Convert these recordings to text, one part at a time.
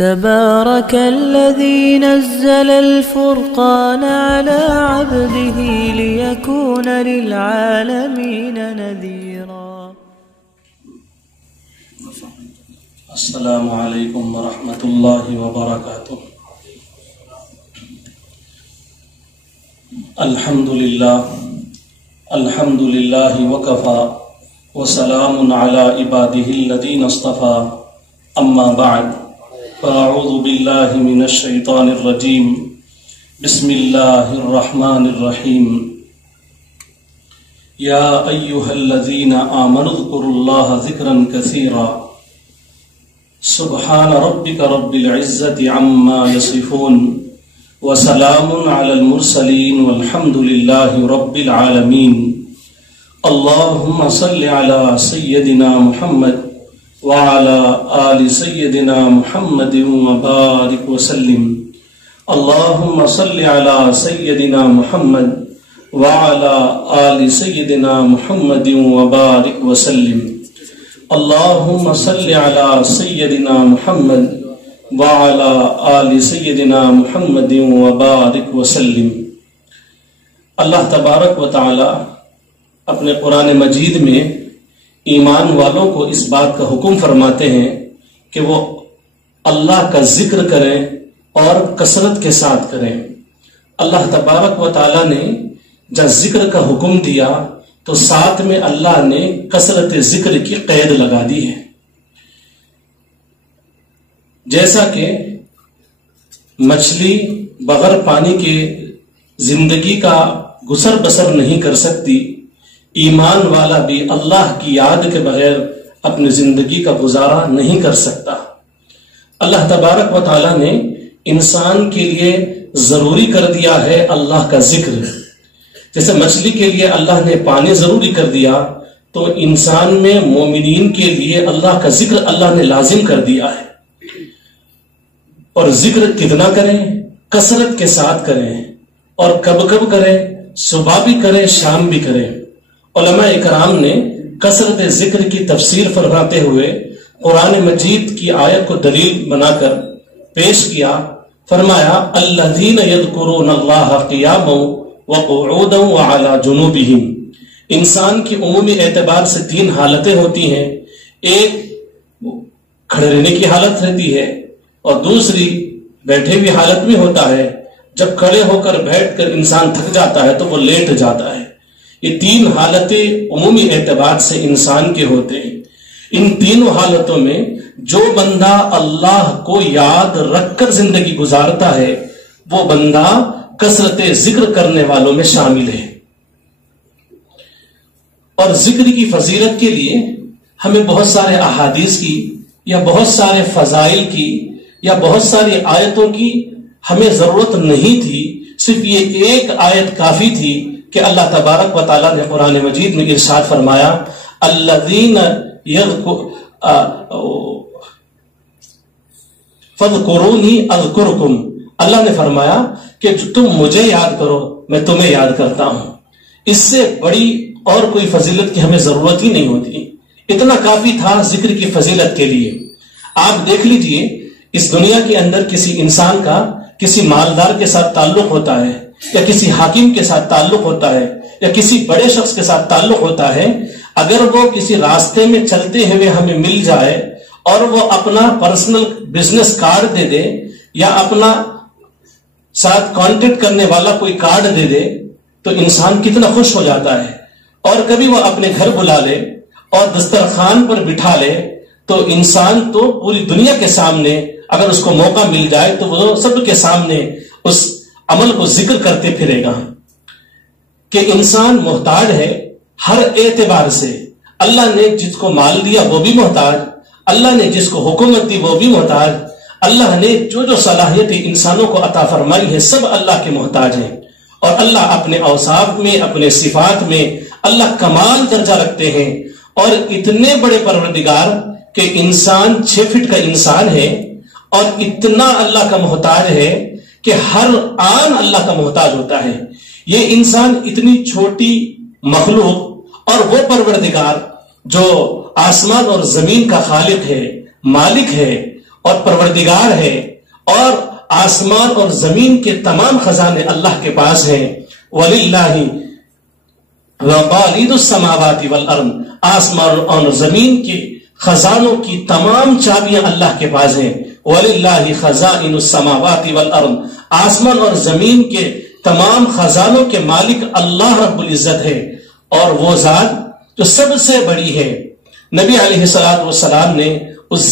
تبارك الذي نزل الفرقان على عبده ليكون للعالمين نذيرا. السلام علیکم ورحمۃ اللہ وبرکاتہ. الحمد للہ وکفى وسلام علی عباده الذین اصطفى. اما بعد فاعوذ باللہ من الشیطان الرجیم. بسم اللہ الرحمن الرحیم. یا ایہا الذین آمنوا اذکروا اللہ ذکرا کثیرا. سبحان ربک رب العزة عما یصفون وسلام علی المرسلین والحمد للہ رب العالمین. اللہم صل علی سیدنا محمد وعلى آل سيدنا محمد وبارك وسلم. اللهم صل على سيدنا محمد وعلى آل سيدنا محمد وبارك وسلم. اللهم صل على سيدنا محمد وعلى آل سيدنا محمد وبارك وسلم. اللہ تبارک و تعالی اپنے قرآن مجید میں ایمان والوں کو اس بات کا حکم فرماتے ہیں کہ وہ اللہ کا ذکر کریں اور کثرت کے ساتھ کریں. اللہ تبارک و تعالیٰ نے جب ذکر کا حکم دیا تو ساتھ میں اللہ نے کثرت ذکر کی قید لگا دی ہے. جیسا کہ مچھلی بغیر پانی کے زندگی کا گزر بسر نہیں کر سکتی، ایمان والا بھی اللہ کی یاد کے بغیر اپنی زندگی کا گزارا نہیں کر سکتا. اللہ تبارک و تعالیٰ نے انسان کے لیے ضروری کر دیا ہے اللہ کا ذکر. جیسے مچھلی کے لیے اللہ نے پانی ضروری کر دیا تو انسان میں مومنین کے لیے اللہ کا ذکر اللہ نے لازم کر دیا ہے. اور ذکر کتنا کریں؟ کثرت کے ساتھ کریں. اور کب کب کریں؟ صبح بھی کریں، شام بھی کریں. علماء اکرام نے کثرت ذکر کی تفسیر فرماتے ہوئے قرآن مجید کی آیت کو دلیل بنا کر پیش کیا. فرمایا الذین یذکرون اللہ قیاما وقعودا وعلی جنوبہم. انسان کی عمومی اعتبار سے تین حالتیں ہوتی ہیں. ایک کھڑے رہنے کی حالت رہتی ہے اور دوسری بیٹھے ہوئی حالت میں ہوتا ہے. جب کھڑے ہو کر بیٹھ کر انسان تھک جاتا ہے تو وہ لیٹ جاتا ہے. یہ تین حالتیں عمومی اعتبار سے انسان کے ہوتے ہیں. ان تینوں حالتوں میں جو بندہ اللہ کو یاد رکھ کر زندگی گزارتا ہے وہ بندہ کثرت ذکر کرنے والوں میں شامل ہے. اور ذکر کی فضیلت کے لیے ہمیں بہت سارے احادیث کی یا بہت سارے فضائل کی یا بہت ساری آیتوں کی ہمیں ضرورت نہیں تھی. صرف یہ ایک آیت کافی تھی کہ اللہ تبارک و تعالیٰ نے قرآن مجید میں ارشاد فرمایا الذین فاذکرونی اذکرکم. اللہ نے فرمایا کہ تم مجھے یاد کرو میں تمہیں یاد کرتا ہوں. اس سے بڑی اور کوئی فضیلت کی ہمیں ضرورت ہی نہیں ہوتی. اتنا کافی تھا ذکر کی فضیلت کے لیے. آپ دیکھ لیجئے اس دنیا کے اندر کسی انسان کا کسی مالدار کے ساتھ تعلق ہوتا ہے یا کسی حاکم کے ساتھ تعلق ہوتا ہے یا کسی بڑے شخص کے ساتھ تعلق ہوتا ہے. اگر وہ کسی راستے میں چلتے ہوئے ہمیں مل جائے اور وہ اپنا پرسنل بزنس کارڈ دے دے یا اپنا ساتھ کانٹیکٹ کرنے والا کوئی کارڈ دے دے تو انسان کتنا خوش ہو جاتا ہے. اور کبھی وہ اپنے گھر بلا لے اور دسترخوان پر بٹھا لے تو انسان تو پوری دنیا کے سامنے اگر اس کو موقع مل جائے تو وہ سب کے سامنے اس عمل کو ذکر کرتے پھرے گا کہ انسان محتاج ہے ہر اعتبار سے. اللہ نے جس کو مال دیا وہ بھی محتاج، اللہ نے جس کو حکومت دی وہ بھی محتاج، اللہ نے جو جو صلاحیتیں انسانوں کو عطا فرمائی ہے سب اللہ کے محتاج ہیں. اور اللہ اپنے اوصاف میں اپنے صفات میں اللہ کمال درجہ رکھتے ہیں. اور اتنے بڑے پروردگار کہ انسان 6 فٹ کا انسان ہے اور اتنا اللہ کا محتاج ہے کہ ہر آن اللہ کا محتاج ہوتا ہے. یہ انسان اتنی چھوٹی مخلوق اور وہ پروردگار جو آسمان اور زمین کا خالق ہے، مالک ہے، اور پروردگار ہے اور آسمان اور زمین کے تمام خزانے اللہ کے پاس ہیں. وَلِلَّهِ مَقَالِيدُ السَّمَاوَاتِ وَالْأَرْضِ, آسمان اور زمین کے خزانوں کی تمام چابیاں اللہ کے پاس ہیں. وَلِلَّهِ خَزَائِنُ السَّمَاوَاتِ وَالْأَرْضِ, آسمان اور زمین کے تمام خزانوں کے مالک اللہ رب العزت ہے, اور وہ ذات جو سب سے بڑی ہے. نبی علیہ السلام نے اس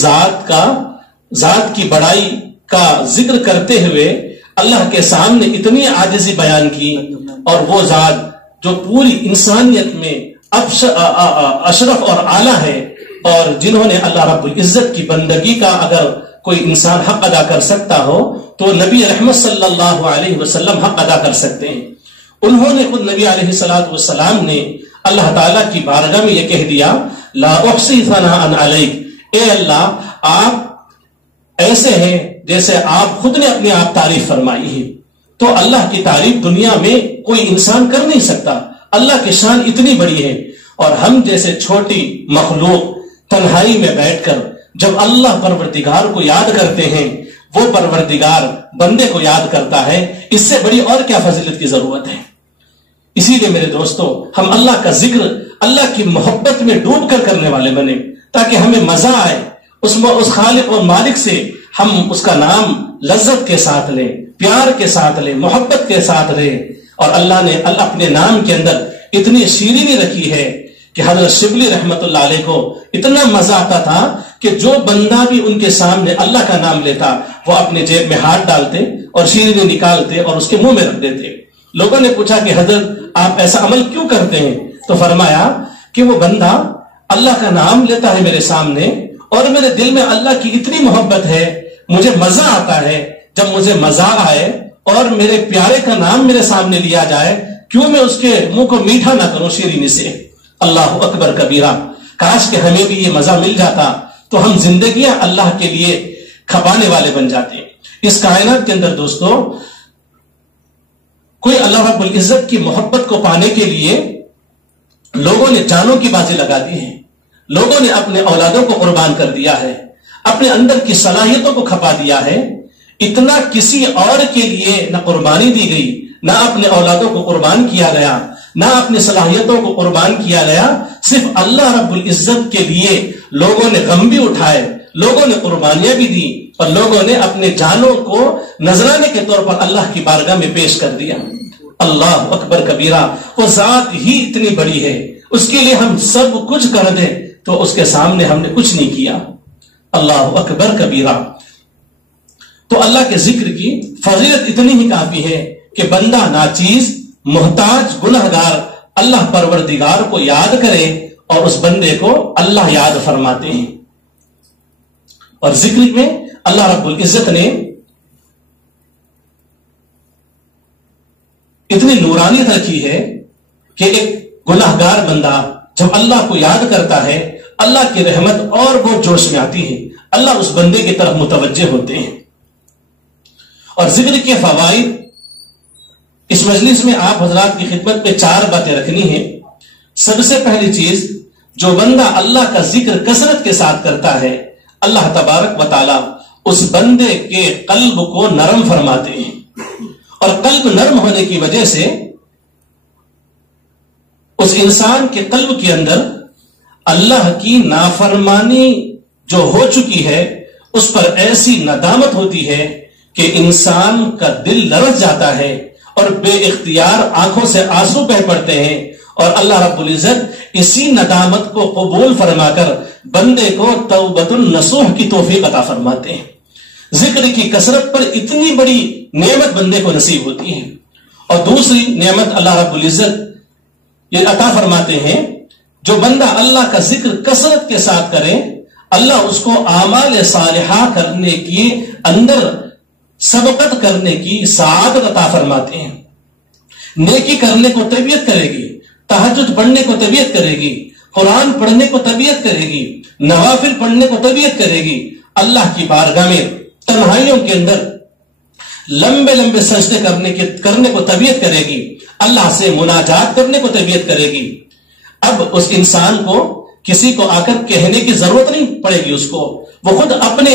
ذات کی بڑائی کا ذکر کرتے ہوئے اللہ کے سامنے اتنی عاجزی بیان کی, اور وہ ذات جو پوری انسانیت میں اشرف اور اعلیٰ ہے, اور جنہوں نے اللہ رب العزت کی بندگی کا اگر کوئی انسان حق ادا کر سکتا ہو تو نبی رحمت صلی اللہ علیہ وسلم حق ادا کر سکتے ہیں. انہوں نے خود نبی علیہ السلام نے اللہ تعالیٰ کی بارگاہ میں یہ کہہ دیا, لا احصی ثناء علیک, اے اللہ آپ ایسے ہیں جیسے آپ خود نے اپنی آپ تعریف فرمائی ہے. تو اللہ کی تعریف دنیا میں کوئی انسان کر نہیں سکتا, اللہ کی شان اتنی بڑی ہے. اور ہم جیسے چھوٹی مخلوق تنہائی میں بیٹھ کر جب اللہ پروردگار کو یاد کرتے ہیں, وہ پروردگار بندے کو یاد کرتا ہے, اس سے بڑی اور کیا فضیلت کی ضرورت ہے. اسی لیے میرے دوستو, ہم اللہ کا ذکر اللہ کی محبت میں ڈوب کر کرنے والے بنے, تاکہ ہمیں مزہ آئے اس خالق اور مالک سے. ہم اس کا نام لذت کے ساتھ لیں, پیار کے ساتھ لیں, محبت کے ساتھ لیں. اور اللہ نے اپنے نام کے اندر اتنی شیرینی رکھی ہے کہ حضرت شبلی رحمت اللہ علیہ کو اتنا مزہ آتا تھا کہ جو بندہ بھی ان کے سامنے اللہ کا نام لیتا وہ اپنے جیب میں ہاتھ ڈالتے اور شیرینی نکالتے اور اس کے منہ میں رکھ دیتے. لوگوں نے پوچھا کہ حضرت آپ ایسا عمل کیوں کرتے ہیں؟ تو فرمایا کہ وہ بندہ اللہ کا نام لیتا ہے میرے سامنے, اور میرے دل میں اللہ کی اتنی محبت ہے, مجھے مزہ آتا ہے. جب مجھے مزہ آئے اور میرے پیارے کا نام میرے سامنے لیا جائے, کیوں میں اس کے منہ کو میٹھا نہ کروں شیرینی سے. اللہ اکبر کبیرہ, کاش کہ ہمیں بھی یہ مزہ مل جاتا تو ہم زندگیاں اللہ کے لیے کھپانے والے بن جاتے. اس کائنات کے اندر دوستو, کوئی اللہ رب العزت کی محبت کو پانے کے لیے لوگوں نے جانوں کی بازی لگا دی ہے, لوگوں نے اپنے اولادوں کو قربان کر دیا ہے, اپنے اندر کی صلاحیتوں کو کھپا دیا ہے. اتنا کسی اور کے لیے نہ قربانی دی گئی, نہ اپنے اولادوں کو قربان کیا گیا, نہ اپنی صلاحیتوں کو قربان کیا گیا. صرف اللہ رب العزت کے لیے لوگوں نے غم بھی اٹھائے, لوگوں نے قربانیاں بھی دی, اور لوگوں نے اپنے جانوں کو نذرانے کے طور پر اللہ کی بارگاہ میں پیش کر دیا. اللہ اکبر کبیرہ, وہ ذات ہی اتنی بڑی ہے, اس کے لیے ہم سب کچھ کر دیں تو اس کے سامنے ہم نے کچھ نہیں کیا. اللہ اکبر کبیرہ. تو اللہ کے ذکر کی فضیلت اتنی ہی کافی ہے کہ بندہ ناچیز, محتاج, گنہگار اللہ پروردگار کو یاد کرے, اور اس بندے کو اللہ یاد فرماتے ہیں. اور ذکر میں اللہ رب العزت نے اتنی نورانیت رکھی ہے کہ ایک گنہگار بندہ جب اللہ کو یاد کرتا ہے, اللہ کی رحمت اور وہ جوش میں آتی ہے, اللہ اس بندے کی طرف متوجہ ہوتے ہیں. اور ذکر کے فوائد اس مجلس میں آپ حضرات کی خدمت میں 4 باتیں رکھنی ہیں. سب سے پہلی چیز, جو بندہ اللہ کا ذکر کثرت کے ساتھ کرتا ہے, اللہ تبارک و تعالی اس بندے کے قلب کو نرم فرماتے ہیں, اور قلب نرم ہونے کی وجہ سے اس انسان کے قلب کے اندر اللہ کی نافرمانی جو ہو چکی ہے اس پر ایسی ندامت ہوتی ہے کہ انسان کا دل لرز جاتا ہے, اور بے اختیار آنکھوں سے آنسو بہ پڑتے ہیں, اور اللہ رب العزت اسی ندامت کو قبول فرما کر بندے کو توبۃ النصوح کی توفیق عطا فرماتے ہیں. ذکر کی کثرت پر اتنی بڑی نعمت بندے کو نصیب ہوتی ہے. اور دوسری نعمت اللہ رب العزت یہ عطا فرماتے ہیں, جو بندہ اللہ کا ذکر کثرت کے ساتھ کرے, اللہ اس کو اعمال صالحہ کرنے کی اندر سبقت کرنے کی سعادت عطا فرماتے ہیں. نیکی کرنے کو طبیعت کرے گی, تہجد پڑھنے کو طبیعت کرے گی, قرآن پڑھنے کو طبیعت کرے گی, نوافل پڑھنے کو طبیعت کرے گی. اللہ کی بارگاہ میں تنہائیوں کے اندر لمبے لمبے سجدے کرنے کو طبیعت کرے گی, اللہ سے مناجات کرنے کو طبیعت کرے گی. اب اس انسان کو کسی کو آ کر کہنے کی ضرورت نہیں پڑے گی, اس کو وہ خود اپنے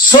100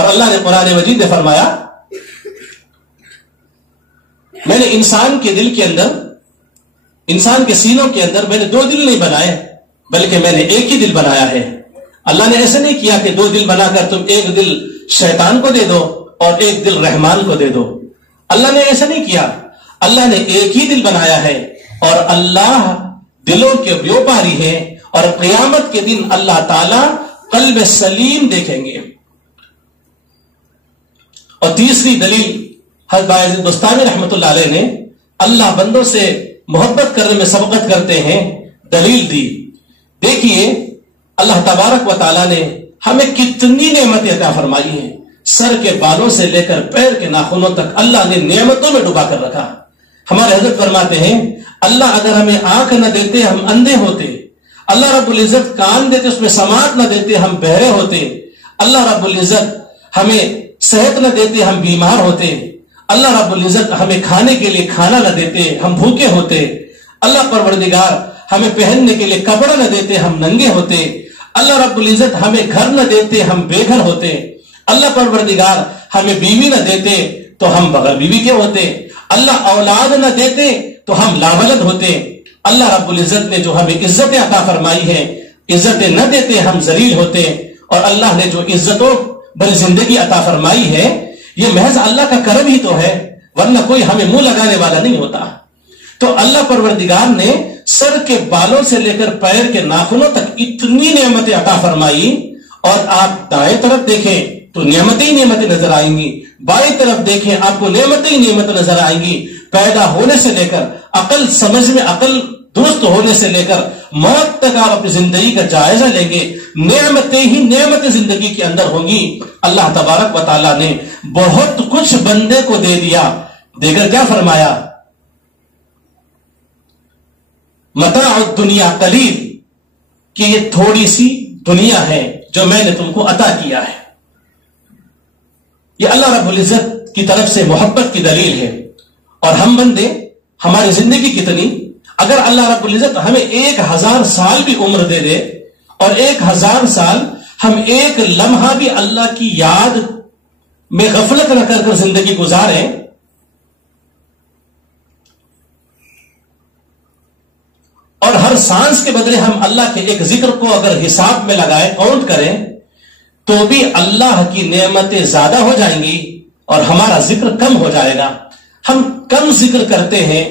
اور اللہ نے قرآن مجید میں فرمایا میں نے انسان کے دل کے اندر، انسان کے سینوں کے اندر میں نے 2 دل نہیں بنائے بلکہ میں نے ایک ہی دل بنایا ہے۔ اللہ نے ایسے نہیں کیا کہ 2 دل بنا کر تم ایک دل شیطان کو دے دو اور ایک دل رحمان کو دے دو۔ اللہ نے ایسا نہیں کیا، اللہ نے ایک ہی دل بنایا ہے، اور اللہ دلوں کے بیوپاری ہے، اور قیامت کے دن اللہ تعالی قلب سلیم دیکھیں گے۔ اور تیسری دلیل حضرت بایزید بستامی رحمت اللہ علیہ نے اللہ بندوں سے محبت کرنے میں سبقت کرتے ہیں دلیل دی۔ دیکھیے اللہ تبارک و تعالیٰ نے ہمیں کتنی نعمتیں عطا فرمائی ہیں، سر کے بالوں سے لے کر پیر کے ناخنوں تک اللہ نے نعمتوں میں ڈبا کر رکھا۔ ہمارے حضرت فرماتے ہیں اللہ اگر ہمیں آنکھ نہ دیتے ہم اندھے ہوتے، اللہ رب العزت کان دیتے اس میں سماعت نہ دیتے ہم بہرے ہوتے، اللہ رب العزت ہمیں صحت نہ دیتے ہم بیمار ہوتے، اللہ رب العزت ہمیں کھانے کے لیے کھانا نہ دیتے ہم بھوکے ہوتے، اللہ پروردگار ہمیں پہننے کے لیے کپڑا نہ دیتے ہم ننگے ہوتے، اللہ رب العزت ہمیں گھر نہ دیتے ہم بے گھر ہوتے، اللہ پروردگار ہمیں بیوی نہ دیتے تو ہم بغیر بیوی کے ہوتے، اللہ اولاد نہ دیتے تو ہم لاولد ہوتے، اللہ رب العزت نے جو ہمیں عزتیں عطا فرمائی ہیں عزتیں نہ دیتے ہم ذلیل ہوتے، اور اللہ نے جو عزتوں بھری زندگی عطا فرمائی ہے یہ محض اللہ کا کرم ہی تو ہے، ورنہ کوئی ہمیں منہ لگانے والا نہیں ہوتا۔ تو اللہ پروردگار نے سر کے بالوں سے لے کر پیر کے ناخنوں تک اتنی نعمتیں عطا فرمائی، اور آپ دائیں طرف دیکھیں تو نعمتیں ہی نعمتیں نظر آئیں گی، بائیں طرف دیکھیں آپ کو نعمتیں ہی نعمتیں نظر آئیں گی۔ پیدا ہونے سے لے کر عقل سمجھ میں عقل درست ہونے سے لے کر موت تک آپ اپنی زندگی کا جائزہ لیں گے، نعمتیں ہی نعمتیں زندگی کے اندر ہوں گی۔ اللہ تبارک و تعالیٰ نے بہت کچھ بندے کو دے دیا، دے کر کیا فرمایا؟ متاع الدنیا قلیل، کہ یہ تھوڑی سی دنیا ہے جو میں نے تم کو عطا کیا ہے۔ یہ اللہ رب العزت کی طرف سے محبت کی دلیل ہے۔ اور ہم بندے ہماری زندگی کتنی، اگر اللہ رب العزت ہمیں 1000 سال بھی عمر دے دے، اور 1000 سال ہم ایک لمحہ بھی اللہ کی یاد میں غفلت نہ کر زندگی گزاریں، اور ہر سانس کے بدلے ہم اللہ کے ایک ذکر کو اگر حساب میں لگائیں کاؤنٹ کریں تو بھی اللہ کی نعمتیں زیادہ ہو جائیں گی اور ہمارا ذکر کم ہو جائے گا۔ ہم کم ذکر کرتے ہیں،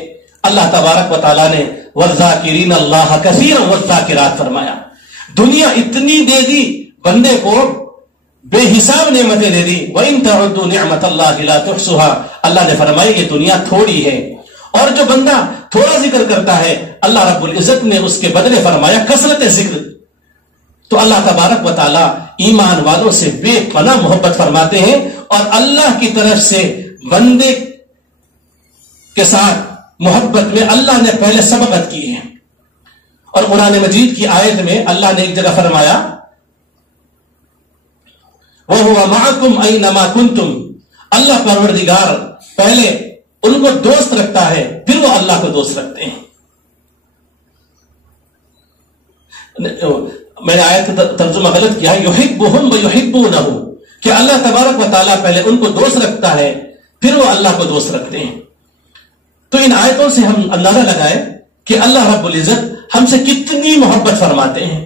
اللہ تبارک و تعالیٰ نے وَالذَّاكِرِينَ اللَّهَ كَثِيرًا وَالذَّاكِرَاتِ فرمایا۔ دنیا اتنی دے دی بندے کو، بے حساب نعمتیں دے دی۔ وَإِن تَعُدُّوا نِعْمَةَ اللَّهِ لَا تُحْصُوهَا، اللہ نے فرمایا یہ دنیا تھوڑی ہے، اور جو بندہ تھوڑا ذکر کرتا ہے اللہ رب العزت نے اس کے بدلے فرمایا کثرت ذکر۔ تو اللہ تبارک و تعالیٰ ایمان والوں سے بے پناہ محبت فرماتے ہیں، اور اللہ کی طرف سے بندے کے ساتھ محبت میں اللہ نے پہلے سبقت کی ہے۔ اور قرآن مجید کی آیت میں اللہ نے ایک جگہ فرمایا وَهُوَ مَعَكُمْ أَيْنَمَا كُنْتُمْ، اللہ پروردگار پہلے ان کو دوست رکھتا ہے پھر وہ اللہ کو دوست رکھتے ہیں۔ میں نے آیت کا ترجمہ غلط کیا، يُحِبُّهُمْ وَيُحِبُّونَهُ، کہ اللہ تبارک و تعالیٰ پہلے ان کو دوست رکھتا ہے پھر وہ اللہ کو دوست رکھتے ہیں۔ تو ان آیتوں سے ہم اندازہ لگائے کہ اللہ رب العزت ہم سے کتنی محبت فرماتے ہیں،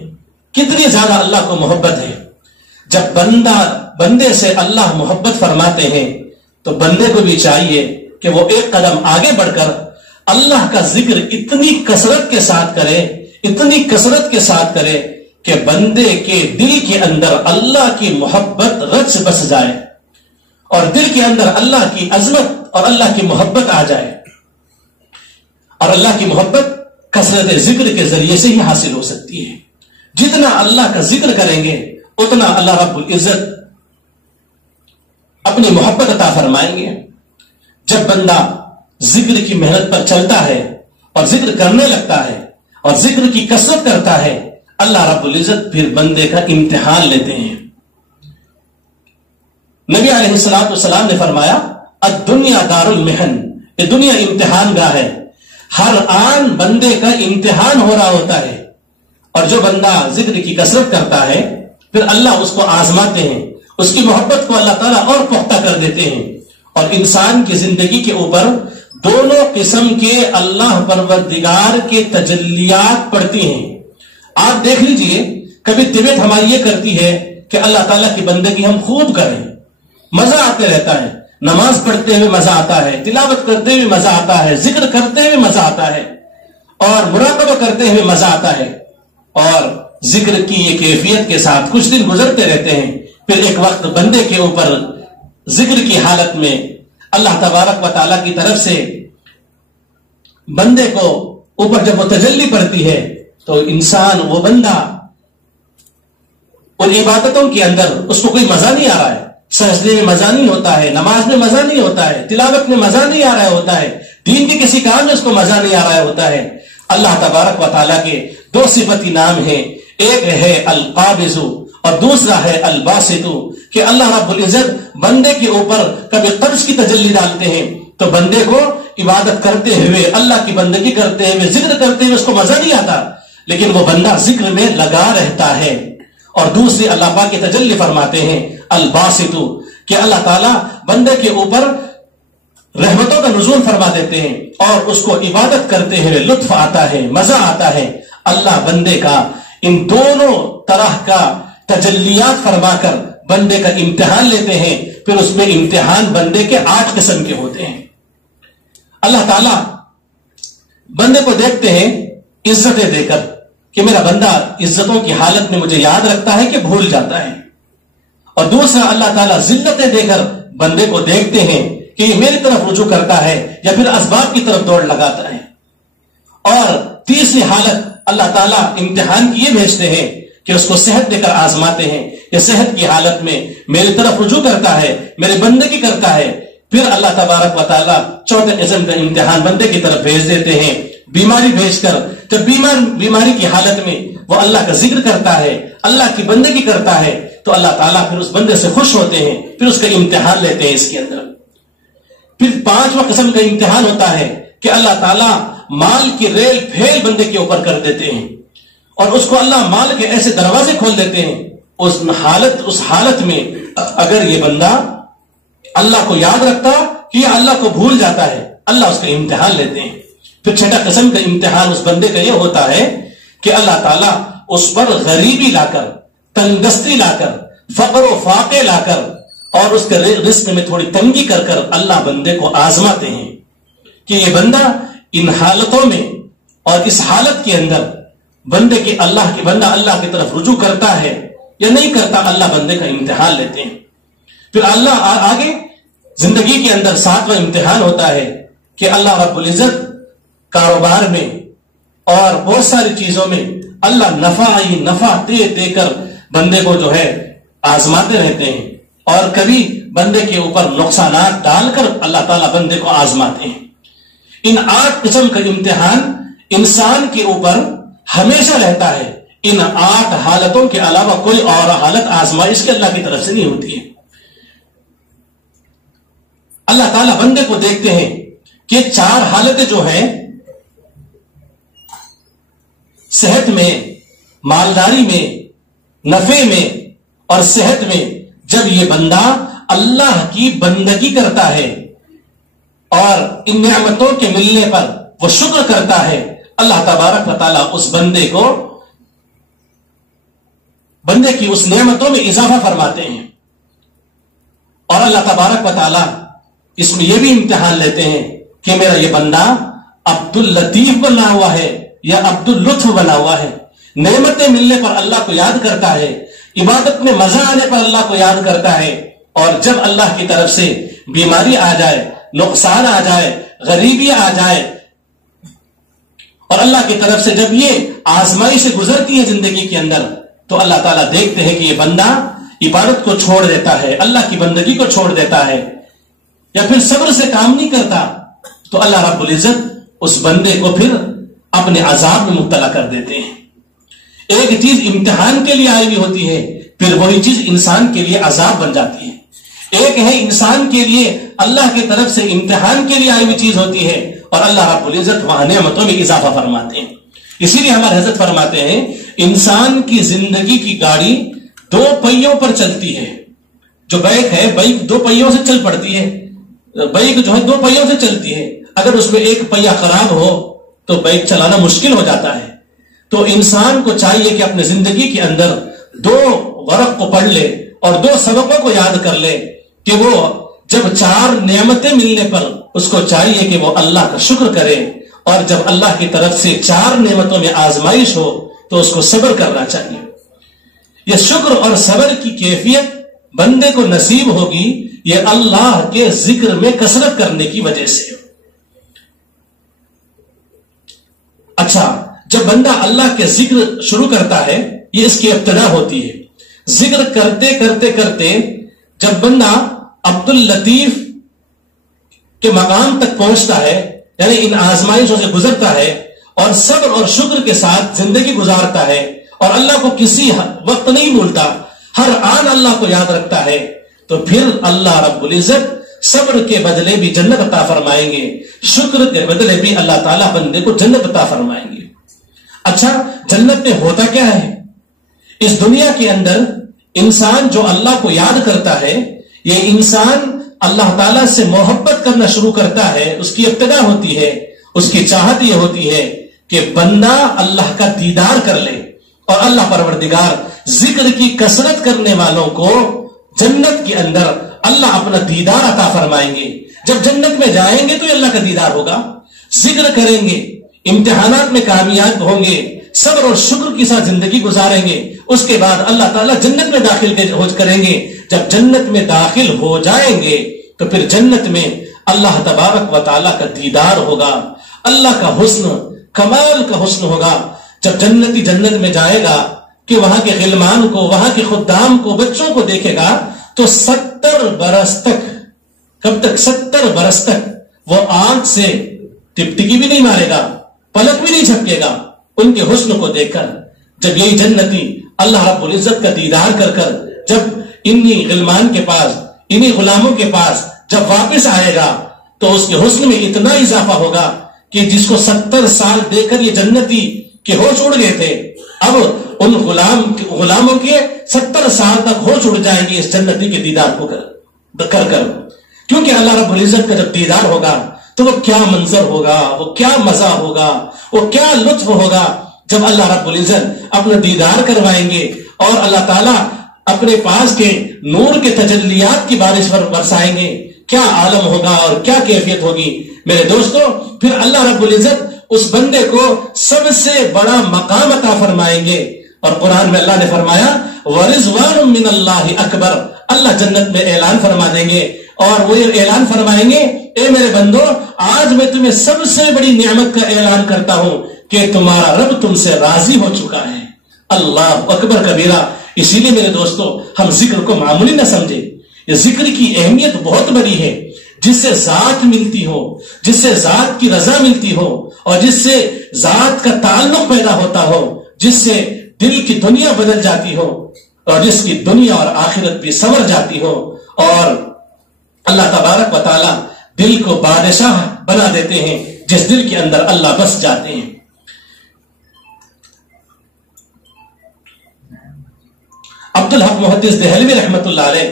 کتنی زیادہ اللہ کو محبت ہے۔ جب بندے سے اللہ محبت فرماتے ہیں تو بندے کو بھی چاہیے کہ وہ ایک قدم آگے بڑھ کر اللہ کا ذکر اتنی کثرت کے ساتھ کرے، اتنی کثرت کے ساتھ کرے کہ بندے کے دل کے اندر اللہ کی محبت رچ بس جائے، اور دل کے اندر اللہ کی عظمت اور اللہ کی محبت آ جائے۔ اور اللہ کی محبت کثرت ذکر کے ذریعے سے ہی حاصل ہو سکتی ہے۔ جتنا اللہ کا ذکر کریں گے اتنا اللہ رب العزت اپنی محبت عطا فرمائیں گے۔ جب بندہ ذکر کی محنت پر چلتا ہے اور ذکر کرنے لگتا ہے اور ذکر کی کثرت کرتا ہے، اللہ رب العزت پھر بندے کا امتحان لیتے ہیں۔ نبی علیہ السلام نے فرمایا الدنیا دار المحن، یہ دنیا امتحان گاہ ہے، ہر آن بندے کا امتحان ہو رہا ہوتا ہے، اور جو بندہ ذکر کی کثرت کرتا ہے پھر اللہ اس کو آزماتے ہیں، اس کی محبت کو اللہ تعالیٰ اور پختہ کر دیتے ہیں، اور انسان کی زندگی کے اوپر دونوں قسم کے اللہ پروردگار کے تجلیات پڑتی ہیں۔ آپ دیکھ لیجئے، کبھی طبیعت ہماری یہ کرتی ہے کہ اللہ تعالیٰ کی بندگی ہم خوب کریں، مزہ آتے رہتا ہے، نماز پڑھتے ہوئے مزہ آتا ہے، تلاوت کرتے ہوئے مزہ آتا ہے، ذکر کرتے ہوئے مزہ آتا ہے، اور مراقبہ کرتے ہوئے مزہ آتا ہے، اور ذکر کی یہ کیفیت کے ساتھ کچھ دن گزرتے رہتے ہیں، پھر ایک وقت بندے کے اوپر ذکر کی حالت میں اللہ تبارک و تعالیٰ کی طرف سے بندے کو اوپر جب وہ تجلی پڑتی ہے تو انسان، وہ بندہ ان عبادتوں کے اندر اس کو کوئی مزہ نہیں آ رہا ہے، سجدے میں مزہ نہیں ہوتا ہے، نماز میں مزہ نہیں ہوتا ہے، تلاوت میں مزہ نہیں آ رہا ہوتا ہے، دین کے کسی کام میں اس کو مزہ نہیں آ رہا ہوتا ہے۔ اللہ تبارک و تعالیٰ کے دو صفتی نام ہیں، ایک ہے القابض اور دوسرا ہے الباسط، کہ اللہ رب العزت بندے کے اوپر کبھی قبض کی تجلی ڈالتے ہیں تو بندے کو عبادت کرتے ہوئے، اللہ کی بندگی کرتے ہوئے، ذکر کرتے ہوئے اس کو مزہ نہیں آتا، لیکن وہ بندہ ذکر میں لگا رہتا ہے۔ اور دوسری اللہ پاک کی تجلی فرماتے ہیں الباسط، کہ اللہ تعالیٰ بندے کے اوپر رحمتوں کا نزول فرما دیتے ہیں اور اس کو عبادت کرتے ہوئے لطف آتا ہے، مزہ آتا ہے۔ اللہ بندے کا ان دونوں طرح کا تجلیات فرما کر بندے کا امتحان لیتے ہیں، پھر اس میں امتحان بندے کے 8 قسم کے ہوتے ہیں۔ اللہ تعالیٰ بندے کو دیکھتے ہیں عزتیں دے کر، کہ میرا بندہ عزتوں کی حالت میں مجھے یاد رکھتا ہے کہ بھول جاتا ہے، اور دوسرا اللہ تعالیٰ ذلتیں دے کر بندے کو دیکھتے ہیں کہ یہ میری طرف رجوع کرتا ہے یا پھر اسباب کی طرف دوڑ لگاتا ہے، اور تیسری حالت اللہ تعالیٰ امتحان کی یہ بھیجتے ہیں کہ اس کو صحت دے کر آزماتے ہیں، یہ صحت کی حالت میں میری طرف رجوع کرتا ہے، میری بندگی کرتا ہے۔ پھر اللہ تبارک و تعالیٰ چوتھے قسم کا امتحان بندے کی طرف بھیج دیتے ہیں، بیماری بھیج کر، جب بیماری کی حالت میں وہ اللہ کا ذکر کرتا ہے، اللہ کی بندگی کرتا ہے، تو اللہ تعالیٰ پھر اس بندے سے خوش ہوتے ہیں، پھر اس کا امتحان لیتے ہیں اس کے اندر۔ پھر 5واں قسم کا امتحان ہوتا ہے کہ اللہ تعالیٰ مال کی ریل پھیل بندے کے اوپر کر دیتے ہیں، اور اس کو اللہ مال کے ایسے دروازے کھول دیتے ہیں، اس حالت میں اگر یہ بندہ اللہ کو یاد رکھتا کہ یہ اللہ کو بھول جاتا ہے، اللہ اس کا امتحان لیتے ہیں۔ پھر 6واں قسم کا امتحان اس بندے کا یہ ہوتا ہے کہ اللہ تعالیٰ اس پر غریبی لا کر، تنگدستی لا کر، فقر و فاقے لا کر، اور اس کے رزق میں تھوڑی تنگی کر کر اللہ بندے کو آزماتے ہیں کہ یہ بندہ ان حالتوں میں اور اس حالت کے اندر بندے کی بندہ اللہ کی طرف رجوع کرتا ہے یا نہیں کرتا، اللہ بندے کا امتحان لیتے ہیں۔ پھر اللہ آگے زندگی کے اندر 7واں امتحان ہوتا ہے کہ اللہ رب العزت کاروبار میں اور بہت ساری چیزوں میں اللہ نفع دے کر بندے کو جو ہے آزماتے رہتے ہیں، اور کبھی بندے کے اوپر نقصانات ڈال کر اللہ تعالیٰ بندے کو آزماتے ہیں۔ ان 8 قسم کا امتحان انسان کے اوپر ہمیشہ رہتا ہے۔ ان 8 حالتوں کے علاوہ کوئی اور حالت آزمائش کے اللہ کی طرف سے نہیں ہوتی ہے۔ اللہ تعالیٰ بندے کو دیکھتے ہیں کہ 4 حالتیں جو ہیں، صحت میں، مالداری میں، نفع میں اور صحت میں، جب یہ بندہ اللہ کی بندگی کرتا ہے اور ان نعمتوں کے ملنے پر وہ شکر کرتا ہے، اللہ تبارک و تعالیٰ اس بندے کو بندے کی اس نعمتوں میں اضافہ فرماتے ہیں، اور اللہ تبارک و تعالیٰ اس میں یہ بھی امتحان لیتے ہیں کہ میرا یہ بندہ عبد اللطیف بنا ہوا ہے یا عبد اللطف بنا ہوا ہے، نعمتیں ملنے پر اللہ کو یاد کرتا ہے، عبادت میں مزہ آنے پر اللہ کو یاد کرتا ہے، اور جب اللہ کی طرف سے بیماری آ جائے، نقصان آ جائے، غریبی آ جائے، اور اللہ کی طرف سے جب یہ آزمائی سے گزرتی ہے زندگی کے اندر، تو اللہ تعالیٰ دیکھتے ہیں کہ یہ بندہ عبادت کو چھوڑ دیتا ہے، اللہ کی بندگی کو چھوڑ دیتا ہے، یا پھر صبر سے کام نہیں کرتا، تو اللہ رب العزت اس بندے کو پھر اپنے عذاب میں مبتلا کر دیتے ہیں۔ ایک چیز امتحان کے لیے آئی ہوئی ہوتی ہے، پھر وہی چیز انسان کے لیے عذاب بن جاتی ہے۔ ایک ہے انسان کے لیے اللہ کی طرف سے امتحان کے لیے آئی ہوئی چیز ہوتی ہے، اور اللہ رب العزت وہاں نعمتوں میں اضافہ فرماتے ہیں۔ اسی لیے ہمارے حضرت فرماتے ہیں انسان کی زندگی کی گاڑی 2 پہیوں پر چلتی ہے، جو بائک ہے بائک 2 پہیوں سے چل پڑتی ہے, بائک جو ہے 2 پہیوں سے چلتی ہے, اگر اس میں ایک پہیا خراب ہو تو بائک چلانا مشکل ہو جاتا ہے. تو انسان کو چاہیے کہ اپنے زندگی کے اندر 2 ورق کو پڑھ لے اور 2 سبقوں کو یاد کر لے کہ وہ جب 4 نعمتیں ملنے پر اس کو چاہیے کہ وہ اللہ کا شکر کرے, اور جب اللہ کی طرف سے 4 نعمتوں میں آزمائش ہو تو اس کو صبر کرنا چاہیے. یہ شکر اور صبر کی کیفیت بندے کو نصیب ہوگی یہ اللہ کے ذکر میں کثرت کرنے کی وجہ سے. اچھا, جب بندہ اللہ کے ذکر شروع کرتا ہے, یہ اس کی ابتدا ہوتی ہے. ذکر کرتے کرتے کرتے جب بندہ عبد اللطیف کے مقام تک پہنچتا ہے, یعنی ان آزمائشوں سے گزرتا ہے اور صبر اور شکر کے ساتھ زندگی گزارتا ہے اور اللہ کو کسی وقت نہیں بھولتا, ہر آن اللہ کو یاد رکھتا ہے, تو پھر اللہ رب العزت صبر کے بدلے بھی جنت عطا فرمائیں گے, شکر کے بدلے بھی اللہ تعالیٰ بندے کو جنت عطا فرمائیں گے. اچھا, جنت میں ہوتا کیا ہے؟ اس دنیا کے اندر انسان جو اللہ کو یاد کرتا ہے, یہ انسان اللہ تعالیٰ سے محبت کرنا شروع کرتا ہے. اس کی ابتدا ہوتی ہے, اس کی چاہت یہ ہوتی ہے کہ بندہ اللہ کا دیدار کر لے, اور اللہ پروردگار ذکر کی کثرت کرنے والوں کو جنت کے اندر اللہ اپنا دیدار عطا فرمائیں گے. جب جنت میں جائیں گے تو اللہ کا دیدار ہوگا, ذکر کریں گے, امتحانات میں کامیاب ہوں گے, صبر اور شکر کے ساتھ زندگی گزاریں گے, اس کے بعد اللہ تعالیٰ جنت میں داخل کریں گے. جب جنت میں داخل ہو جائیں گے تو پھر جنت میں اللہ تبارک و تعالیٰ کا دیدار ہوگا, اللہ کا حسن, کمال کا حسن ہوگا. جب جنتی جنت میں جائے گا کہ وہاں کے غلمان کو, وہاں کے خدام کو, بچوں کو دیکھے گا تو 70 برس تک, کب تک؟ 70 برس تک وہ آنکھ سے ٹپٹکی بھی نہیں مارے گا, پلک بھی نہیں جھپکے گا ان کے حسن کو دیکھ کر. جب یہی جنتی اللہ رب العزت کا دیدار کر کر جب انہی غلمان کے پاس, انہی غلاموں کے پاس جب واپس آئے گا تو اس کے حسن میں اتنا اضافہ ہوگا کہ جس کو 70 سال دے کر یہ جنتی کے ہوش اڑ گئے تھے, اب ان غلاموں کے 70 سال تک ہوش اڑ جائیں گے اس جنتی کے دیدار کو کر کر. کیونکہ اللہ رب العزت کا جب دیدار ہوگا تو وہ کیا منظر ہوگا, وہ کیا مزہ ہوگا, وہ کیا لطف ہوگا جب اللہ رب العزت اپنا دیدار کروائیں گے اور اللہ تعالیٰ اپنے پاس کے نور کے تجلیات کی بارش پر برسائیں گے. کیا عالم ہوگا اور کیا کیفیت ہوگی میرے دوستو. پھر اللہ رب العزت اس بندے کو سب سے بڑا مقام عطا فرمائیں گے, اور قرآن میں اللہ نے فرمایا وَرِضْوَانٌ مِّنَ اللَّهِ اکبر. اللہ جنت میں اعلان فرما دیں گے اور وہ اعلان فرمائیں گے, اے میرے بندو, آج میں تمہیں سب سے بڑی نعمت کا اعلان کرتا ہوں کہ تمہارا رب تم سے راضی ہو چکا ہے. اللہ اکبر کبیرہ. اسی لیے میرے دوستو ہم ذکر کو معمولی نہ سمجھے, یہ ذکر کی اہمیت بہت بڑی ہے. جس سے ذات ملتی ہو, جس سے ذات کی رضا ملتی ہو, اور جس سے ذات کا تعلق پیدا ہوتا ہو, جس سے دل کی دنیا بدل جاتی ہو, اور جس کی دنیا اور آخرت بھی سنور جاتی ہو, اور اللہ تبارک و تعالی دل کو بادشاہ بنا دیتے ہیں جس دل کے اندر اللہ بس جاتے ہیں. عبدالحق محدث دہلوی رحمت اللہ علیہ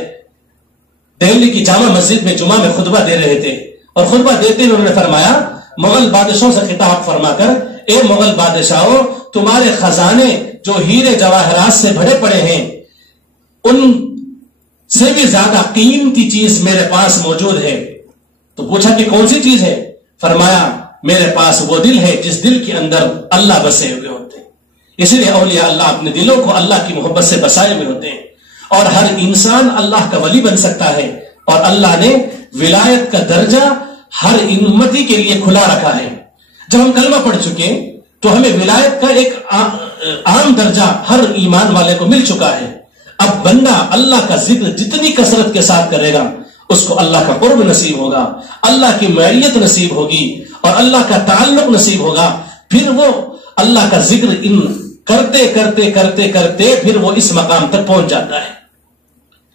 دہلی کی جامع مسجد میں جمعہ میں خطبہ دے رہے تھے, اور خطبہ دیتے ہوئے انہوں نے فرمایا, مغل بادشاہوں سے خطاب فرما کر, اے مغل بادشاہوں, تمہارے خزانے جو ہیرے جواہرات سے بھرے پڑے ہیں ان سے بھی زیادہ قیمتی چیز میرے پاس موجود ہے. تو پوچھا کہ کون سی چیز ہے؟ فرمایا میرے پاس وہ دل ہے جس دل کے اندر اللہ بسے ہوئے ہوتے ہیں. اسی لیے اولیاء اللہ اپنے دلوں کو اللہ کی محبت سے بسائے ہوئے ہوتے ہیں, اور ہر انسان اللہ کا ولی بن سکتا ہے, اور اللہ نے ولایت کا درجہ ہر امتی کے لیے کھلا رکھا ہے. جب ہم کلمہ پڑھ چکے تو ہمیں ولایت کا ایک عام درجہ ہر ایمان والے کو مل چکا ہے. اب بندہ اللہ کا ذکر جتنی کثرت کے ساتھ کرے گا اس کو اللہ کا قرب نصیب ہوگا, اللہ کی معیت نصیب ہوگی, اور اللہ کا تعلق نصیب ہوگا. پھر وہ اللہ کا ذکر کرتے کرتے کرتے کرتے پھر وہ اس مقام تک پہنچ جاتا ہے.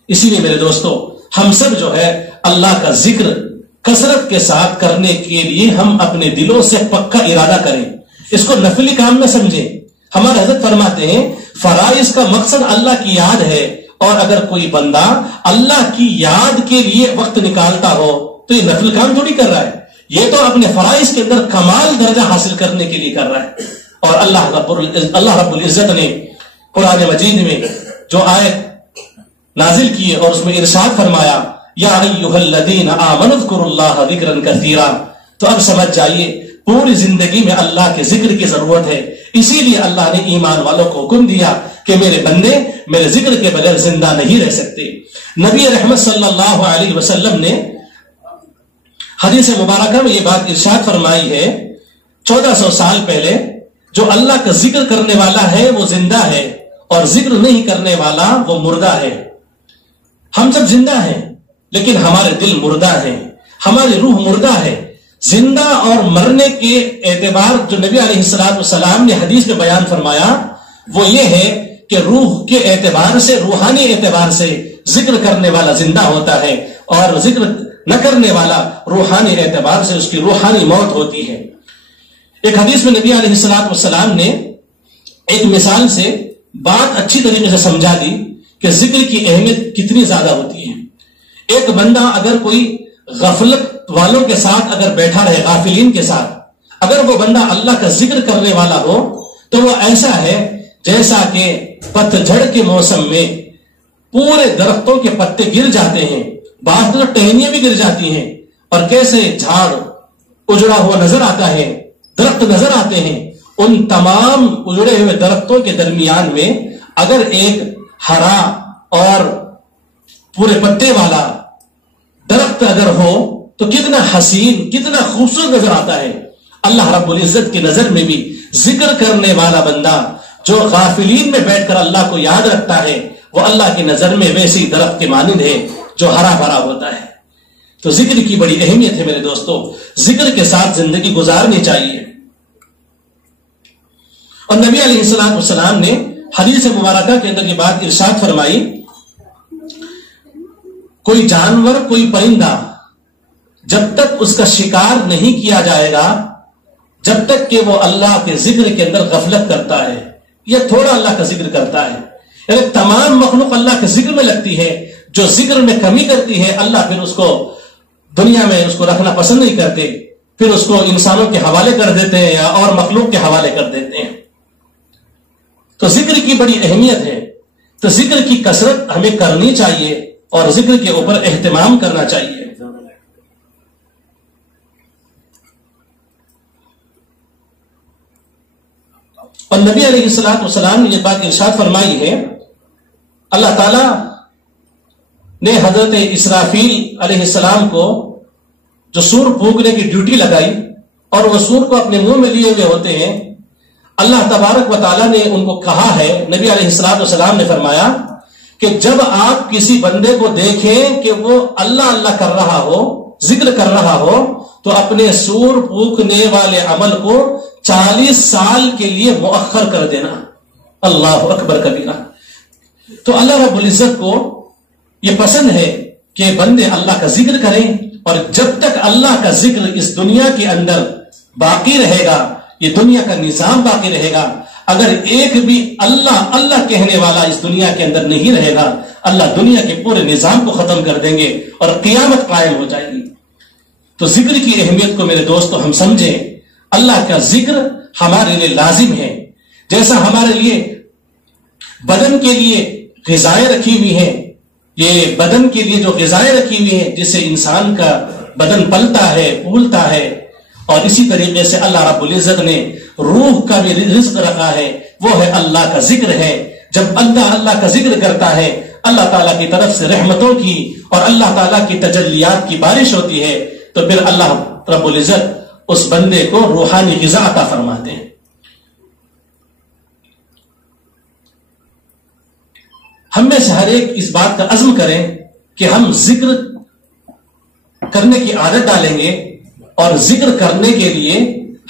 اسی لیے میرے دوستو ہم سب جو ہے اللہ کا ذکر کثرت کے ساتھ کرنے کے لیے ہم اپنے دلوں سے پکا ارادہ کریں, اس کو نفلی کام نہ سمجھیں. ہمارے حضرت فرماتے ہیں فرائض کا مقصد اللہ کی یاد ہے اور اگر کوئی بندہ اللہ کی یاد کے لیے وقت نکالتا ہو تو یہ نفل کام تھوڑی کر رہا ہے، یہ تو اپنے فرائض کے اندر کمال درجہ حاصل کرنے کے لیے کر رہا ہے. اور اللہ رب العزت نے قرآن مجید میں جو آیت نازل کی اور اس میں ارشاد فرمایا یا ایھا الذین آمنوا اذکروا اللہ ذکرا کثیرا، تو اب سمجھ جائیے پوری زندگی میں اللہ کے ذکر کی ضرورت ہے. اسی لیے اللہ نے ایمان والوں کو حکم دیا کہ میرے بندے میرے ذکر کے بغیر زندہ نہیں رہ سکتے. نبی رحمت صلی اللہ علیہ وسلم نے حدیث مبارکہ میں یہ بات ارشاد فرمائی ہے 1400 سال پہلے جو اللہ کا ذکر کرنے والا ہے وہ زندہ ہے اور ذکر نہیں کرنے والا وہ مردہ ہے. ہم سب زندہ ہیں لیکن ہمارے دل مردہ ہیں، ہماری روح مردہ ہے. زندہ اور مرنے کے اعتبار جو نبی علیہ السلام نے حدیث میں بیان فرمایا وہ یہ ہے کہ روح کے اعتبار سے، روحانی اعتبار سے ذکر کرنے والا زندہ ہوتا ہے اور ذکر نہ کرنے والا روحانی اعتبار سے اس کی روحانی موت ہوتی ہے. ایک حدیث میں نبی علیہ السلام نے ایک مثال سے بات اچھی طریقے سے سمجھا دی کہ ذکر کی اہمیت کتنی زیادہ ہوتی ہے. ایک بندہ اگر کوئی غفلت والوں کے ساتھ اگر بیٹھا رہے، غافلین کے ساتھ، اگر وہ بندہ اللہ کا ذکر کرنے والا ہو تو وہ ایسا ہے جیسا کہ پتجھڑ کے موسم میں پورے درختوں کے پتے گر جاتے ہیں، بعض تو ٹہنیاں بھی گر جاتی ہیں، اور کیسے جھاڑ اجڑا ہوا نظر آتا ہے، درخت نظر آتے ہیں. ان تمام اجڑے ہوئے درختوں کے درمیان میں اگر ایک ہرا اور پورے پتے والا درخت اگر ہو تو کتنا حسین، کتنا خوبصورت نظر آتا ہے. اللہ رب العزت کی نظر میں بھی ذکر کرنے والا بندہ جو غافلین میں بیٹھ کر اللہ کو یاد رکھتا ہے وہ اللہ کی نظر میں ویسی درخت کے مانند ہے جو ہرا بھرا ہوتا ہے. تو ذکر کی بڑی اہمیت ہے میرے دوستو، ذکر کے ساتھ زندگی گزارنی چاہیے. اور نبی علیہ السلام نے حدیث مبارکہ کے اندر یہ بات ارشاد فرمائی، کوئی جانور، کوئی پرندہ جب تک اس کا شکار نہیں کیا جائے گا، جب تک کہ وہ اللہ کے ذکر کے اندر غفلت کرتا ہے یا تھوڑا اللہ کا ذکر کرتا ہے، یعنی تمام مخلوق اللہ کے ذکر میں لگتی ہے، جو ذکر میں کمی کرتی ہے اللہ پھر اس کو دنیا میں اس کو رکھنا پسند نہیں کرتے، پھر اس کو انسانوں کے حوالے کر دیتے ہیں یا اور مخلوق کے حوالے کر دیتے ہیں. تو ذکر کی بڑی اہمیت ہے، تو ذکر کی کثرت ہمیں کرنی چاہیے اور ذکر کے اوپر اہتمام کرنا چاہیے. اور نبی علیہ السلام نے یہ بات ارشاد فرمائی ہے، اللہ تعالی نے حضرت اسرافیل علیہ السلام کو جو سور پھونکنے کی ڈیوٹی لگائی اور وہ سور کو اپنے منہ میں لیے ہوئے ہوتے ہیں، اللہ تبارک و تعالیٰ نے ان کو کہا ہے، نبی علیہ السلام نے فرمایا کہ جب آپ کسی بندے کو دیکھیں کہ وہ اللہ اللہ کر رہا ہو، ذکر کر رہا ہو، تو اپنے سور پھونکنے والے عمل کو 40 سال کے لیے مؤخر کر دینا. اللہ اکبر کبیرہ. تو اللہ رب العزت کو یہ پسند ہے کہ بندے اللہ کا ذکر کریں، اور جب تک اللہ کا ذکر اس دنیا کے اندر باقی رہے گا، یہ دنیا کا نظام باقی رہے گا، اگر ایک بھی اللہ اللہ کہنے والا اس دنیا کے اندر نہیں رہے گا، اللہ دنیا کے پورے نظام کو ختم کر دیں گے اور قیامت قائم ہو جائے گی. تو ذکر کی اہمیت کو میرے دوستو ہم سمجھیں. اللہ کا ذکر ہمارے لیے لازم ہے. جیسا ہمارے لیے بدن کے لیے غذائیں رکھی ہوئی ہیں، یہ بدن کے لیے جو غذائیں رکھی ہوئی ہیں جس سے انسان کا بدن پلتا ہے، پھولتا ہے، اور اسی طریقے سے اللہ رب العزت نے روح کا بھی رزق رکھا ہے، وہ ہے اللہ کا ذکر ہے. جب اللہ کا ذکر کرتا ہے، اللہ تعالیٰ کی طرف سے رحمتوں کی اور اللہ تعالیٰ کی تجلیات کی بارش ہوتی ہے، تو پھر اللہ رب العزت اس بندے کو روحانی غذا عطا فرماتے ہیں. ہم میں سے ہر ایک اس بات کا عزم کریں کہ ہم ذکر کرنے کی عادت ڈالیں گے، اور ذکر کرنے کے لیے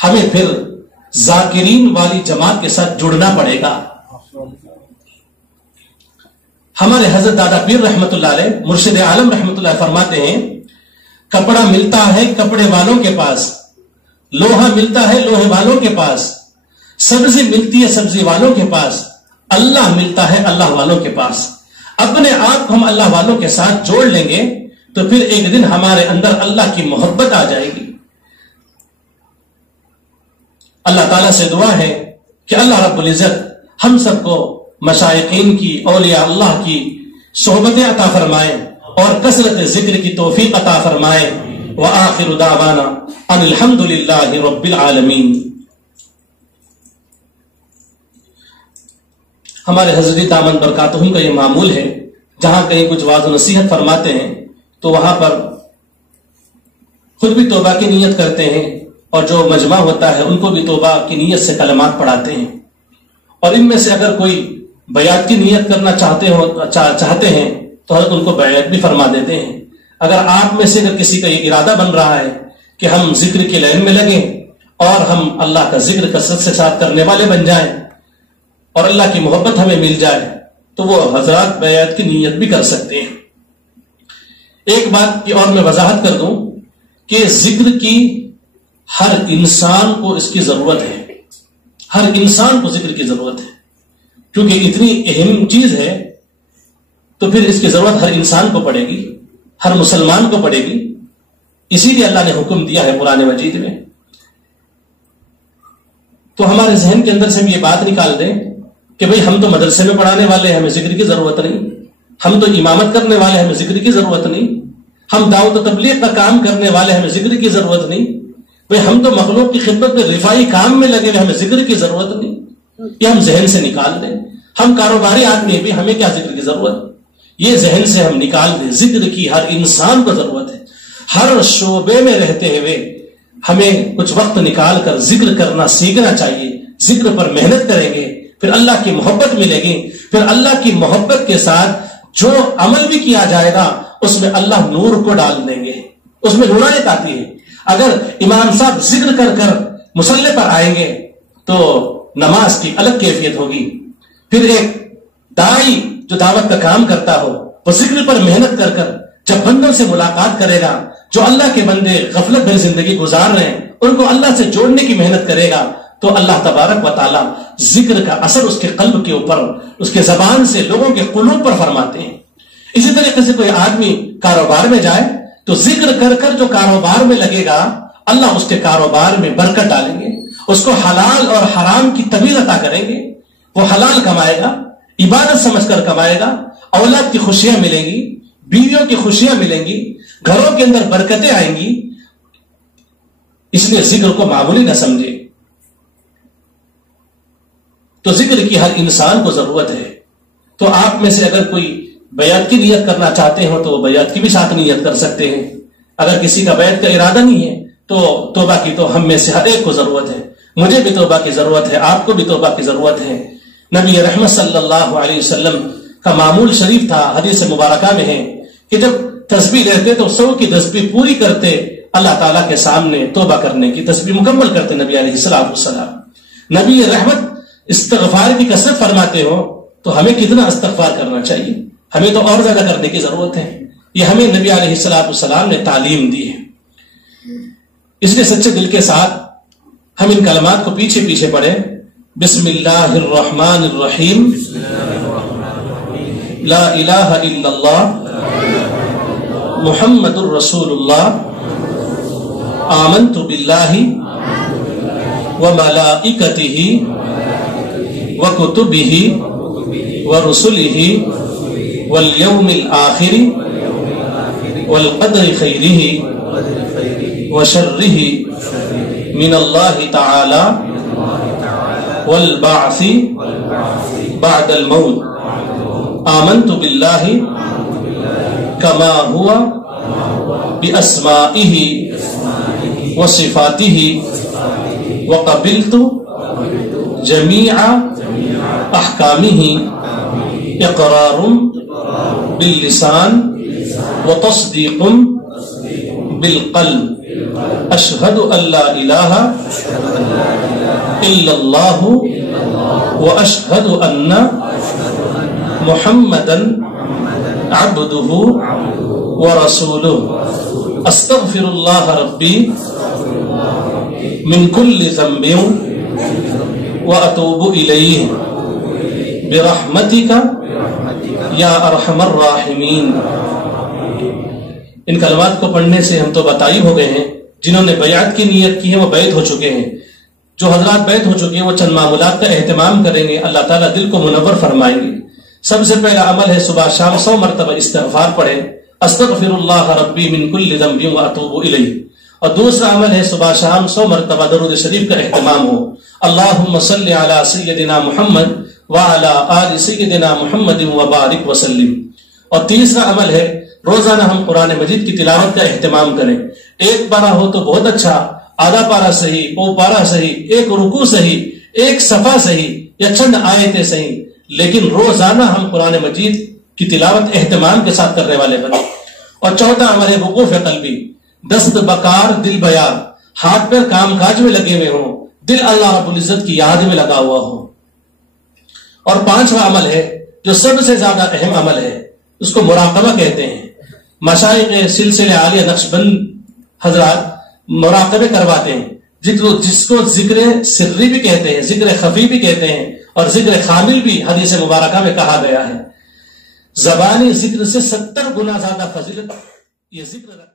ہمیں پھر ذاکرین والی جماعت کے ساتھ جڑنا پڑے گا. ہمارے حضرت دادا پیر رحمت اللہ علیہ، مرشد عالم رحمت اللہ فرماتے ہیں، کپڑا ملتا ہے کپڑے والوں کے پاس، لوہا ملتا ہے لوہے والوں کے پاس، سبزی ملتی ہے سبزی والوں کے پاس، اللہ ملتا ہے اللہ والوں کے پاس. اپنے آپ کو ہم اللہ والوں کے ساتھ جوڑ لیں گے تو پھر ایک دن ہمارے اندر اللہ کی محبت آ جائے گی. اللہ تعالیٰ سے دعا ہے کہ اللہ رب العزت ہم سب کو مشائقین کی، اولیاء اللہ کی صحبتیں عطا فرمائے اور کثرت ذکر کی توفیق عطا فرمائے. وآخر دعوانا ان الحمد للہ رب العالمین. ہمارے حضرت دامن برکاتہم کا یہ معمول ہے، جہاں کہیں کچھ واعظ و نصیحت فرماتے ہیں تو وہاں پر خود بھی توبہ کی نیت کرتے ہیں اور جو مجمع ہوتا ہے ان کو بھی توبہ کی نیت سے کلمات پڑھاتے ہیں. اور ان میں سے اگر کوئی بیعت کی نیت کرنا چاہتے ہیں تو حضرت ان کو بیعت بھی فرما دیتے ہیں. اگر آپ میں سے اگر کسی کا یہ ارادہ بن رہا ہے کہ ہم ذکر کی لائن میں لگیں اور ہم اللہ کا ذکر کثرت سے ساتھ کرنے والے بن جائیں اور اللہ کی محبت ہمیں مل جائے تو وہ حضرات بیعت کی نیت بھی کر سکتے ہیں. ایک بات کی اور میں وضاحت کر دوں کہ ذکر کی ہر انسان کو اس کی ضرورت ہے. ہر انسان کو ذکر کی ضرورت ہے، کیونکہ اتنی اہم چیز ہے تو پھر اس کی ضرورت ہر انسان کو پڑے گی، ہر مسلمان کو پڑے گی. اسی لیے اللہ نے حکم دیا ہے قرآن مجید میں. تو ہمارے ذہن کے اندر سے ہم یہ بات نکال دیں کہ بھئی ہم تو مدرسے میں پڑھانے والے ہیں، ہمیں ذکر کی ضرورت نہیں. ہم تو امامت کرنے والے ہیں، ہمیں ذکر کی ضرورت نہیں. ہم دعوت و تبلیغ کا کام کرنے والے ہیں، ہمیں ذکر کی ضرورت نہیں. بھئی ہم تو مخلوق کی خدمت میں رفائی کام میں لگے ہوئے، ہمیں ذکر کی ضرورت نہیں. یہ ہم ذہن سے نکال دیں. ہم کاروباری آدمی بھی، ہمیں کیا ذکر کی ضرورت؟ یہ ذہن سے ہم نکال دیں. ذکر کی ہر انسان کو ضرورت ہے. ہر شعبے میں رہتے ہوئے ہمیں کچھ وقت نکال کر ذکر کرنا سیکھنا چاہیے. ذکر پر محنت کریں گے پھر اللہ کی محبت ملے گی. پھر اللہ کی محبت کے ساتھ جو عمل بھی کیا جائے گا اس میں اللہ نور کو ڈال دیں گے، اس میں نورانیت آتی ہے. اگر امام صاحب ذکر کر کر مصلی پر آئیں گے تو نماز کی الگ کیفیت ہوگی. پھر ایک داعی جو دعوت کا کام کرتا ہو وہ ذکر پر محنت کر کر جب بندوں سے ملاقات کرے گا، جو اللہ کے بندے غفلت بھری زندگی گزار رہے ہیں ان کو اللہ سے جوڑنے کی محنت کرے گا تو اللہ تبارک و تعالی ذکر کا اثر اس کے قلب کے اوپر، اس کے زبان سے لوگوں کے قلوب پر فرماتے ہیں. اسی طریقے سے کوئی آدمی کاروبار میں جائے تو ذکر کر کر جو کاروبار میں لگے گا اللہ اس کے کاروبار میں برکت ڈالیں گے، اس کو حلال اور حرام کی تمیز عطا کریں گے. وہ حلال کمائے گا، عبادت سمجھ کر کمائے گا، اولاد کی خوشیاں ملیں گی، بیویوں کی خوشیاں ملیں گی، گھروں کے اندر برکتیں آئیں گی. اس لیے ذکر کو معمولی نہ سمجھے. تو ذکر کی ہر انسان کو ضرورت ہے. تو آپ میں سے اگر کوئی بیعت کی نیت کرنا چاہتے ہو تو بیعت کی بھی ساتھ نیت کر سکتے ہیں. اگر کسی کا بیعت کا ارادہ نہیں ہے تو توبہ کی تو ہم میں سے ہر ایک کو ضرورت ہے. مجھے بھی توبہ کی ضرورت ہے، آپ کو بھی توبہ کی ضرورت ہے. نبی رحمت صلی اللہ علیہ وسلم کا معمول شریف تھا، حدیث مبارکہ میں ہے کہ جب تسبیح لیتے تو 100 کی تسبیح پوری کرتے، اللہ تعالیٰ کے سامنے توبہ کرنے کی تسبیح مکمل کرتے نبی علیہ السلام. نبی رحمت استغفار کی کثرت فرماتے ہو تو ہمیں کتنا استغفار کرنا چاہیے؟ ہمیں تو اور زیادہ کرنے کی ضرورت ہے. یہ ہمیں نبی علیہ السلام نے تعلیم دی ہے. اس لیے سچے دل کے ساتھ ہم ان کلمات کو پیچھے پیچھے پڑھیں. بسم اللہ الرحمن الرحیم. لا الہ الا اللہ محمد الرسول اللہ. آمنت باللہ وملائکتہ وکتبہ ورسلہ والیوم الآخر والقدر خیرہ وشرہ من اللہ تعالی والبعث بعد الموت. آمنت باللہ کما ہوا باسمائہ وصفاتہ وقبلت جمیع احکامہ اقرار باللسان وتصدیق بالقلب. اشہد ان لا الہ الا اللہ واشہد ان محمدا عبدہ ورسولہ. استغفر اللہ ربی من کل ذنب واتوب الیہ برحمتک یا ارحم الراحمین۔ ان کلمات کو پڑھنے سے ہم تو بتائی ہو گئے ہیں، جنہوں نے بیعت کی نیت کی ہے وہ بیعت ہو چکے ہیں، جو حضرات بیعت ہو چکے ہیں وہ چند معمولات کا اہتمام کریں گے، اللہ تعالیٰ دل کو منور فرمائیں گے۔ سب سے پہلا عمل ہے صبح شام 100 مرتبہ استغفار پڑھیں، استغفر اللہ ربی من کل ذنب واتوب الیہ۔ اور دوسرا عمل ہے صبح شام 100 مرتبہ درود شریف کا اہتمام ہو، اللہم صلی علی سیدنا محمد وعلی آل سیدنا محمد وبارک وسلم۔ اور تیسرا عمل ہے روزانہ ہم قرآن مجید کی تلاوت کا اہتمام کریں، ایک پارہ ہو تو بہت اچھا، آدھا پارہ صحیح، پو پارہ صحیح، ایک رکوع صحیح، ایک صفحہ صحیح یا چند آیتیں صحیح، لیکن روزانہ ہم قرآن مجید کی تلاوت اہتمام کے ساتھ کرنے والے بنیں۔ اور چوتھا عمل ہے وقوف قلبی، دست بکار دل بیار، ہاتھ پیر کام کاج میں لگے ہوئے ہوں، دل اللہ رب العزت کی یاد میں لگا ہوا ہو۔ اور پانچواں عمل ہے جو سب سے زیادہ اہم عمل ہے، اس کو مراقبہ کہتے ہیں۔ مشائخ سلسلہ عالیہ نقشبند حضرات مراقبے کرواتے ہیں، جس کو ذکر سری بھی کہتے ہیں، ذکر خفی بھی کہتے ہیں، اور ذکر خامل بھی حدیث مبارکہ میں کہا گیا ہے۔ زبانی ذکر سے 70 گنا زیادہ فضیلت یہ ذکر